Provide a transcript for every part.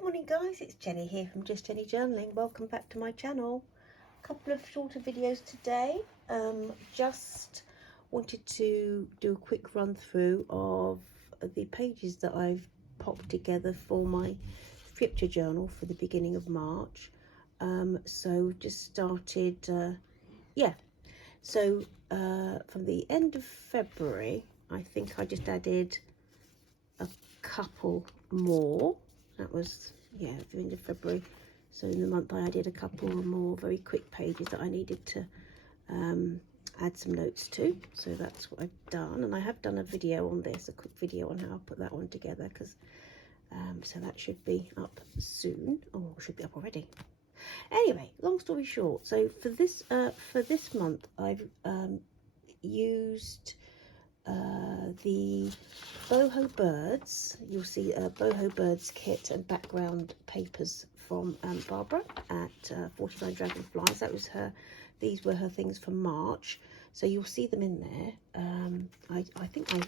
Good morning guys, it's Jenny here from Just Jenny Journaling. Welcome back to my channel. A couple of shorter videos today. Just wanted to do a quick run through of the pages that I've popped together for my scripture journal for the beginning of March. So just started, so from the end of February, I think I just added a couple more. That was, at the end of February. So in the month I added a couple more very quick pages that I needed to add some notes to. So that's what I've done. And I have done a video on this, a quick video on how I put that one together, because so that should be up soon. Oh, should be up already. Anyway, long story short, so for this month I've used the Boho Birds. You'll see a Boho Birds kit and background papers from Barbara at 49 Dragonflies. That was her. These were her things for March, so you'll see them in there. I think I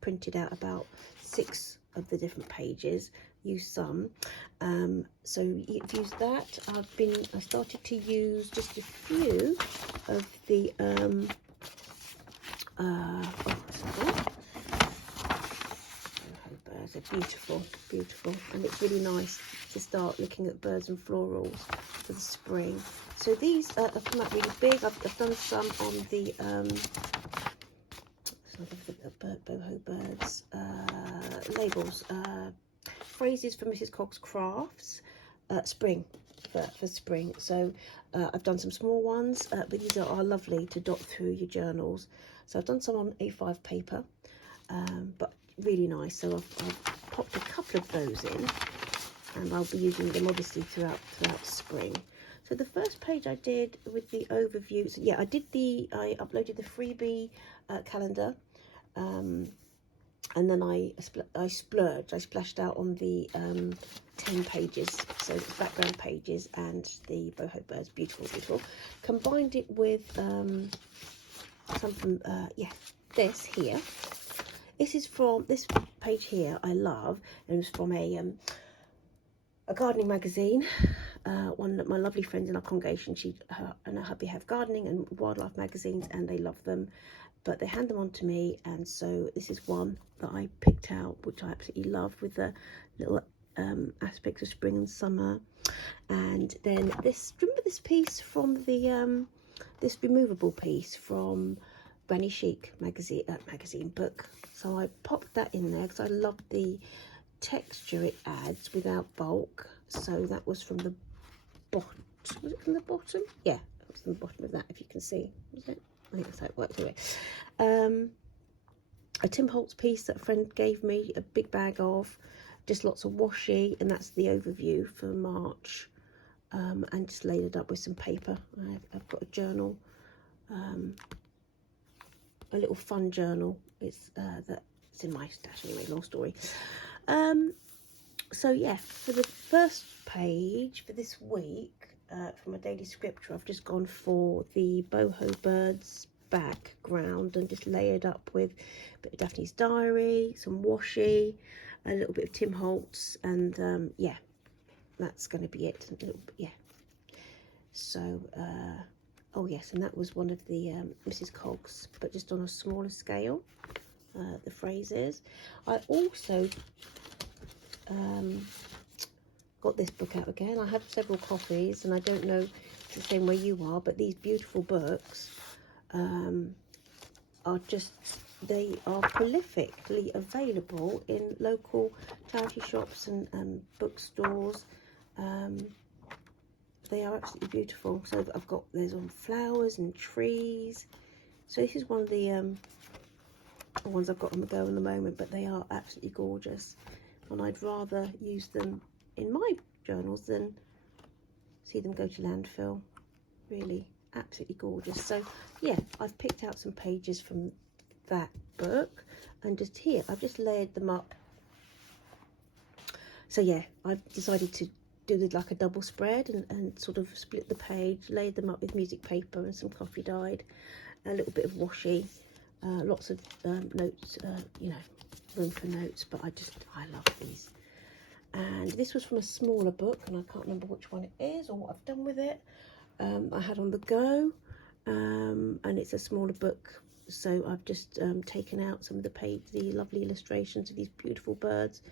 printed out about 6 of the different pages. Used some, so you've used that. I started to use just a few of the birds are beautiful, and it's really nice to start looking at birds and florals for the spring. So these have come out really big. I've done some on the Boho Birds labels, phrases for Mrs. Cogg's Crafts, spring, for spring. So I've done some small ones, but these are lovely to dot through your journals. So I've done some on A5 paper, but really nice. So I've popped a couple of those in, and I'll be using them obviously throughout spring. So the first page I did with the overview, so yeah, I uploaded the freebie calendar, and then I splurged. I splashed out on the 10 pages, so the background pages and the Boho Birds, beautiful. Combined it with some from this here. This is from this page here. I love, and it was from a gardening magazine. One of my lovely friends in our congregation, she and her hubby have gardening and wildlife magazines, and they love them, but they hand them on to me. And so this is one that I picked out, which I absolutely love, with the little aspects of spring and summer. And then this, remember this piece from the this removable piece from Granny Chic magazine book. So I popped that in there because I love the texture it adds without bulk. So that was from the bottom. Was it from the bottom? Yeah, it was from the bottom of that, if you can see. Was it? I think that's how it works anyway. A Tim Holtz piece that a friend gave me, a big bag of, just lots of washi, and that's the overview for March. And just laid it up with some paper. I've got a journal, a little fun journal. It's that's in my stash anyway, long story. So yeah, for the first page for this week, for my daily scripture, I've just gone for the Boho Birds background and just layered up with a bit of Daphne's Diary, some washi, a little bit of Tim Holtz, and yeah, that's going to be it. So oh yes, and that was one of the Mrs. Cogg's, but just on a smaller scale, the phrases. I also got this book out again. I have several copies, and I don't know if it's the same way you are, but these beautiful books are just, they are prolifically available in local charity shops and bookstores. They are absolutely beautiful. So I've got, there's on flowers and trees. So this is one of the ones I've got on the go at the moment, but they are absolutely gorgeous, and I'd rather use them in my journals than see them go to landfill. Really absolutely gorgeous. So yeah, I've picked out some pages from that book, and just here I've just layered them up. So yeah, I've decided to do like a double spread and sort of split the page, layered them up with music paper and some coffee dyed, a little bit of washi, lots of notes, you know, room for notes. But I love these. And this was from a smaller book, and I can't remember which one it is or what I've done with it. I had on the go, and it's a smaller book, so I've just taken out some of the lovely illustrations of these beautiful birds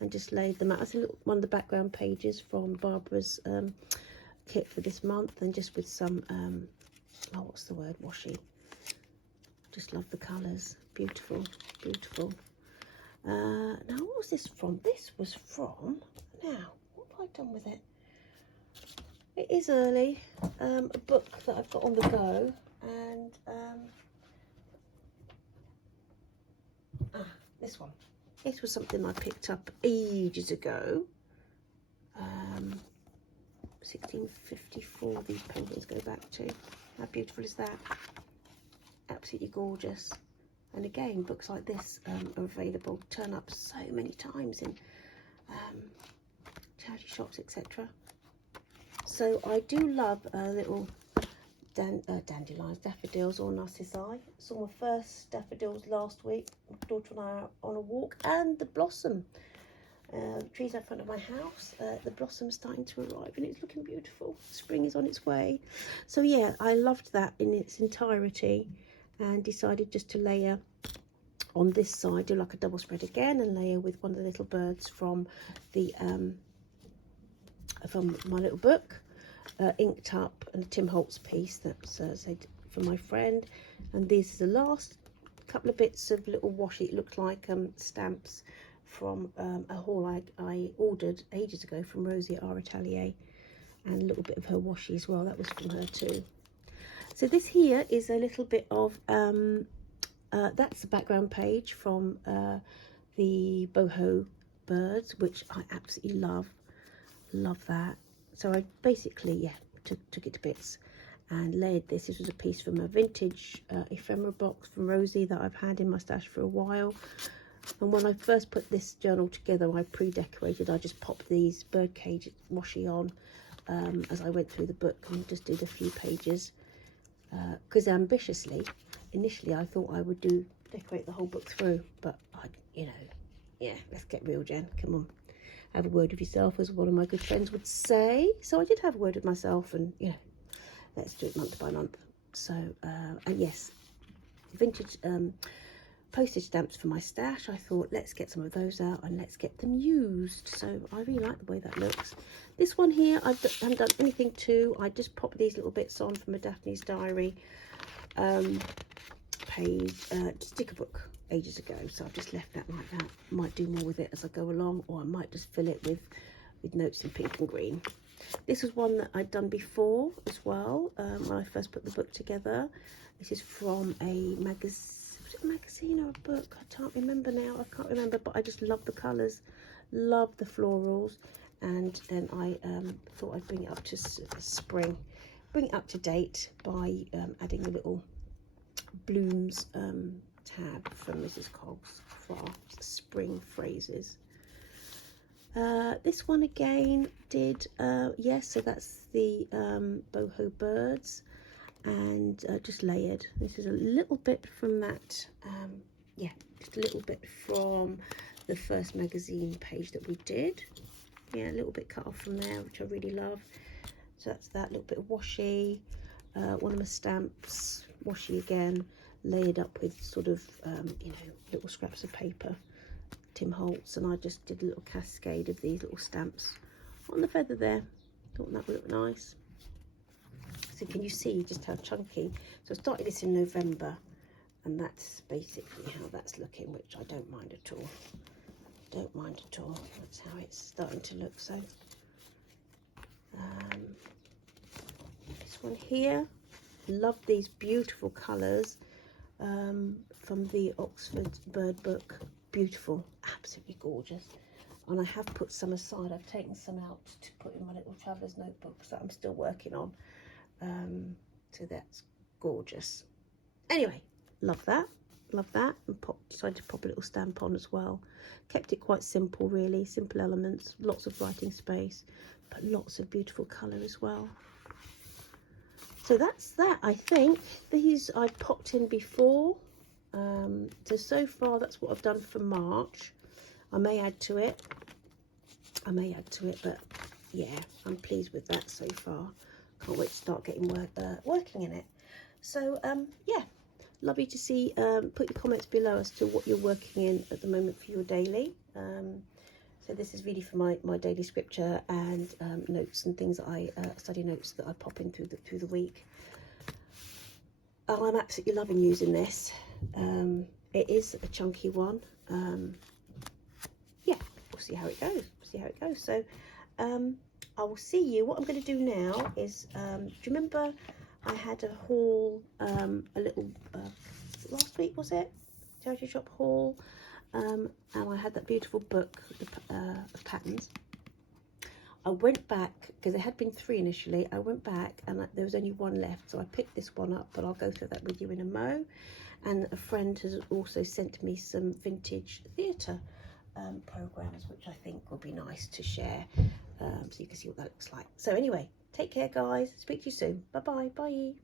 and just laid them out. That's one of the background pages from Barbara's kit for this month, and just with some oh, what's the word, washi. Just love the colours, beautiful, beautiful. Now what was this from? This was from, now what have I done with it? It is early, a book that I've got on the go, and this one. This was something I picked up ages ago. 1654 these penguins go back to. How beautiful is that? Absolutely gorgeous. And again, books like this are available, turn up so many times in charity shops, etc. So I do love little dandelions, daffodils, or narcissi. Saw my first daffodils last week. My daughter and I are on a walk, and the blossom. The trees in front of my house, the blossom's starting to arrive, and it's looking beautiful. Spring is on its way. So yeah, I loved that in its entirety, and decided just to layer on this side, do like a double spread again, and layer with one of the little birds from the from my little book, inked up, and a Tim Holtz piece that's for my friend. And these are the last couple of bits of little washi. It looked like stamps from a haul I ordered ages ago from Rosie at Our Atelier, and a little bit of her washi as well. That was from her too. So this here is a little bit of that's the background page from the Boho Birds, which I absolutely love that. So I basically, yeah, took it to bits and layered this. This was a piece from a vintage ephemera box from Rosie that I've had in my stash for a while. And when I first put this journal together, I pre-decorated. I just popped these birdcage washi on as I went through the book, and just did a few pages, because ambitiously, initially I thought I would decorate the whole book through, but you know, yeah, let's get real, Jen, come on, have a word with yourself, as one of my good friends would say. So I did have a word with myself, and you know, let's do it month by month. So and yes, vintage postage stamps for my stash. I thought, let's get some of those out and let's get them used. So I really like the way that looks. This one here, I haven't done anything to. I just popped these little bits on from a Daphne's Diary page, sticker book ages ago. So I've just left that like that. Might do more with it as I go along, or I might just fill it with notes in pink and green. This was one that I'd done before as well, when I first put the book together. This is from a magazine. Was it a magazine or a book? I can't remember now. I can't remember, but I just love the colours, love the florals, and then I thought I'd bring it up to spring, bring it up to date by adding a little blooms tab from Mrs. Cogg's Crafts, spring phrases. This one again did, yes, so that's the Boho Birds, and just layered. This is a little bit from that, yeah, just a little bit from the first magazine page that we did. Yeah, a little bit cut off from there, which I really love. So that's that, little bit of washi, one of my stamps, washi again, layered up with sort of, you know, little scraps of paper, Tim Holtz, and I just did a little cascade of these little stamps on the feather there. Thought that would look nice. So can you see just how chunky? So I started this in November, and that's basically how that's looking, which I don't mind at all. Don't mind at all. That's how it's starting to look. So this one here, love these beautiful colours from the Oxford Bird book. Beautiful, absolutely gorgeous. And I have put some aside. I've taken some out to put in my little traveller's notebooks that I'm still working on. So that's gorgeous. Anyway, love that, and decided to pop a little stamp on as well. Kept it quite simple, really, simple elements, lots of writing space, but lots of beautiful colour as well. So that's that. I think these I popped in before. So far that's what I've done for March. I may add to it. I may add to it, but yeah, I'm pleased with that so far. Can't wait to start getting working in it. So yeah, lovely to see. Put your comments below as to what you're working in at the moment for your daily. So this is really for my daily scripture and notes and things that I study notes that I pop in through the week. Oh, I'm absolutely loving using this. It is a chunky one. Yeah, we'll see how it goes. So I will see you. What I'm going to do now is, do you remember I had a haul, a little, last week was it? Charity shop haul. And I had that beautiful book of patterns. I went back, because there had been 3 initially. I went back and there was only 1 left. So I picked this one up, but I'll go through that with you in a mo. And a friend has also sent me some vintage theatre programs, which I think will be nice to share, so you can see what that looks like. So anyway, take care guys, speak to you soon. Bye bye.